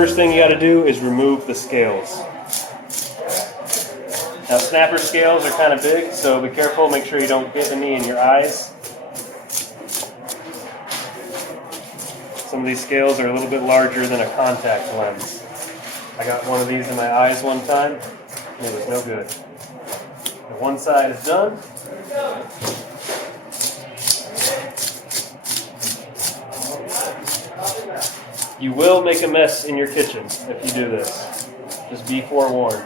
first thing you got to do is remove the scales. Now snapper scales are kind of big, so be careful, make sure you don't get any in your eyes. Some of these scales are a little bit larger than a contact lens. I got one of these in my eyes one time, and it was no good. The one side is done. You will make a mess in your kitchen if you do this. Just be forewarned.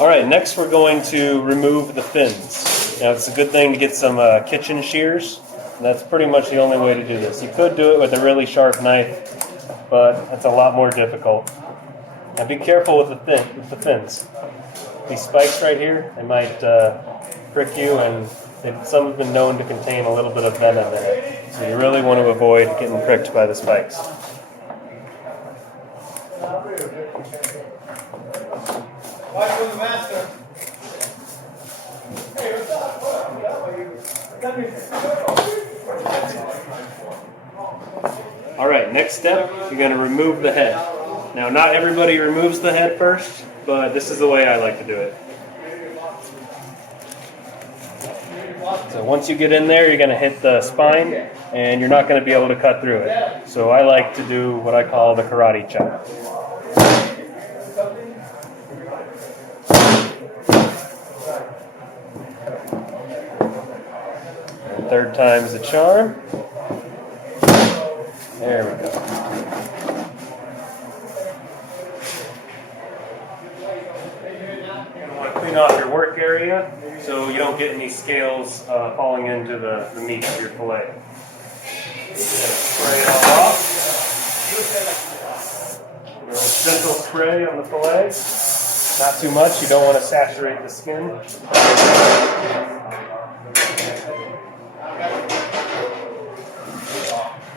Alright, next we're going to remove the fins. Now it's a good thing to get some kitchen shears. That's pretty much the only way to do this. You could do it with a really sharp knife, but it's a lot more difficult. Now be careful with the fins. These spikes right here, they might prick you, and some have been known to contain a little bit of venom in it. So you really want to avoid getting pricked by the spikes. Alright, next step, you're going to remove the head. Now not everybody removes the head first, but this is the way I like to do it. So once you get in there, you're going to hit the spine, and you're not going to be able to cut through it. So I like to do what I call the karate chop. And third time's the charm. There we go. You're going to want to clean off your work area so you don't get any scales falling into the meat of your fillet. Spray it all off. A little gentle spray on the fillet. Not too much, you don't want to saturate the skin.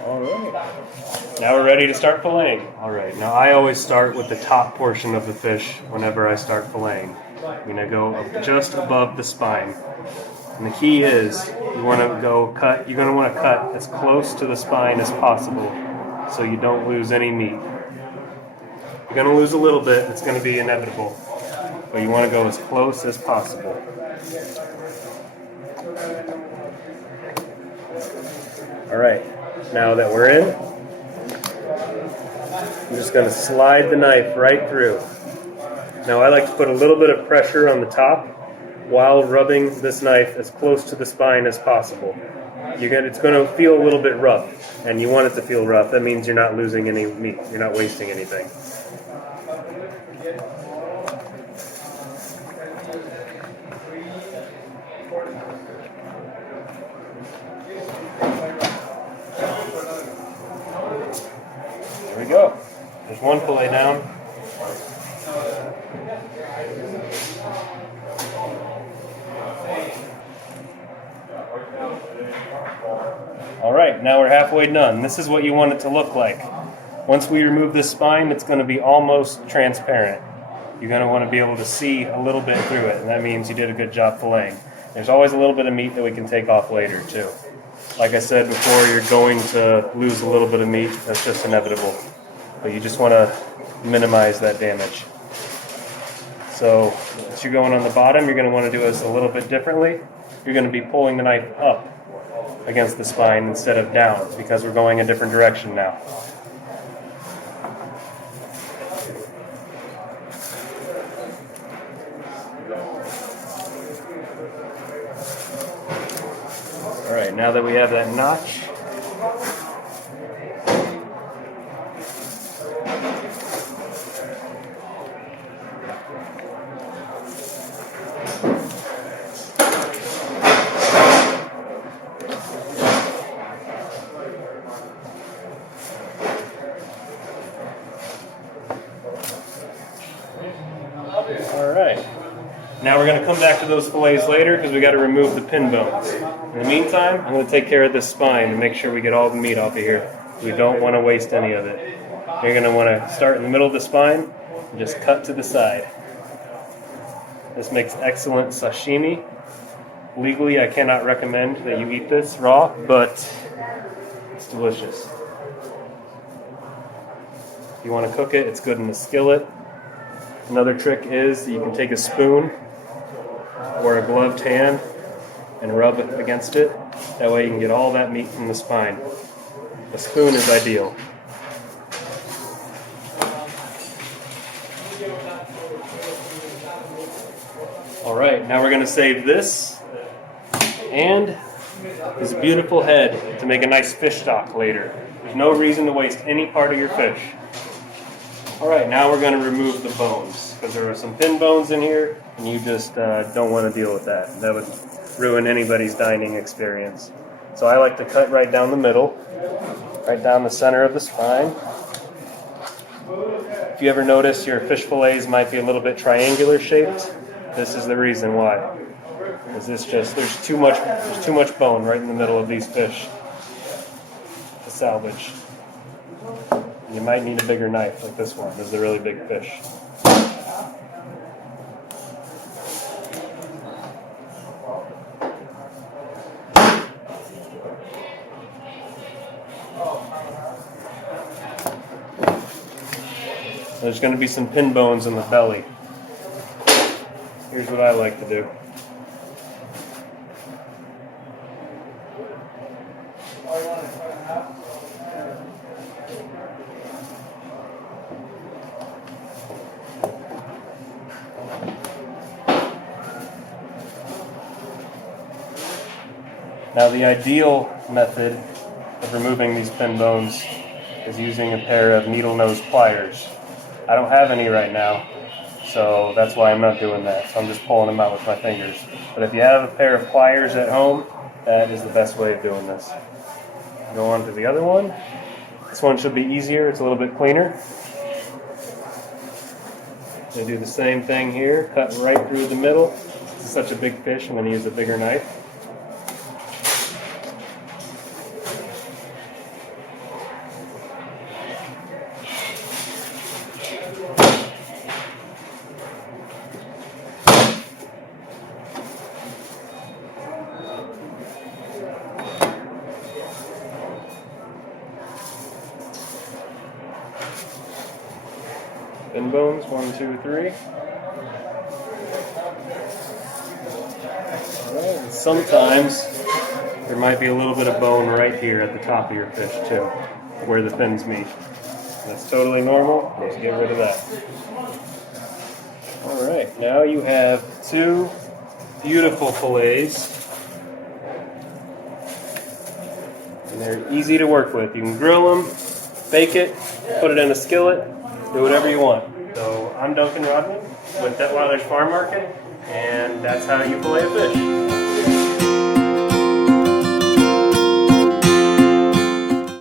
Alright. Now we're ready to start filleting. Alright, now I always start with the top portion of the fish whenever I start filleting. I'm going to go up just above the spine. And the key is you're going to want to cut as close to the spine as possible so you don't lose any meat. You're going to lose a little bit, it's going to be inevitable. But you want to go as close as possible. Alright, now that we're in, I'm just going to slide the knife right through. Now I like to put a little bit of pressure on the top while rubbing this knife as close to the spine as possible. It's going to feel a little bit rough, and you want it to feel rough. That means you're not losing any meat. You're not wasting anything. There we go. There's one fillet down. Alright, now we're halfway done. This is what you want it to look like. Once we remove this spine, it's going to be almost transparent. You're going to want to be able to see a little bit through it, and that means you did a good job filleting. There's always a little bit of meat that we can take off later, too. Like I said before, you're going to lose a little bit of meat. That's just inevitable. But you just want to minimize that damage. So, as you're going on the bottom, you're going to want to do this a little bit differently. You're going to be pulling the knife up against the spine instead of down, because we're going a different direction now. Alright, now that we have that notch, alright. Now we're going to come back to those fillets later because we got to remove the pin bones. In the meantime, I'm going to take care of this spine and make sure we get all the meat off of here. We don't want to waste any of it. You're going to want to start in the middle of the spine and just cut to the side. This makes excellent sashimi. Legally, I cannot recommend that you eat this raw, but it's delicious. If you want to cook it, it's good in a skillet. Another trick is that you can take a spoon or a gloved hand and rub it against it. That way you can get all that meat from the spine. A spoon is ideal. Alright, now we're going to save this and this beautiful head to make a nice fish stock later. There's no reason to waste any part of your fish. Alright, now we're going to remove the bones, because there are some pin bones in here, and you just don't want to deal with that. That would ruin anybody's dining experience. So I like to cut right down the middle, right down the center of the spine. If you ever notice your fish fillets might be a little bit triangular shaped, this is the reason why. Because there's too much bone right in the middle of these fish to salvage. You might need a bigger knife like this one. This is a really big fish. There's going to be some pin bones in the belly. Here's what I like to do. Now the ideal method of removing these pin bones is using a pair of needle nose pliers. I don't have any right now, so that's why I'm not doing that. So I'm just pulling them out with my fingers. But if you have a pair of pliers at home, that is the best way of doing this. Go on to the other one. This one should be easier, it's a little bit cleaner. I do the same thing here, cut right through the middle. This is such a big fish, I'm going to use a bigger knife. Pin bones, 1, 2, 3. Alright, and sometimes there might be a little bit of bone right here at the top of your fish too, where the fins meet. That's totally normal. Let's get rid of that. Alright, now you have 2 beautiful fillets. And they're easy to work with. You can grill them, bake it, put it in a skillet, do whatever you want. So I'm Duncan with Detwiler's Farm Market, and that's how you fillet a fish.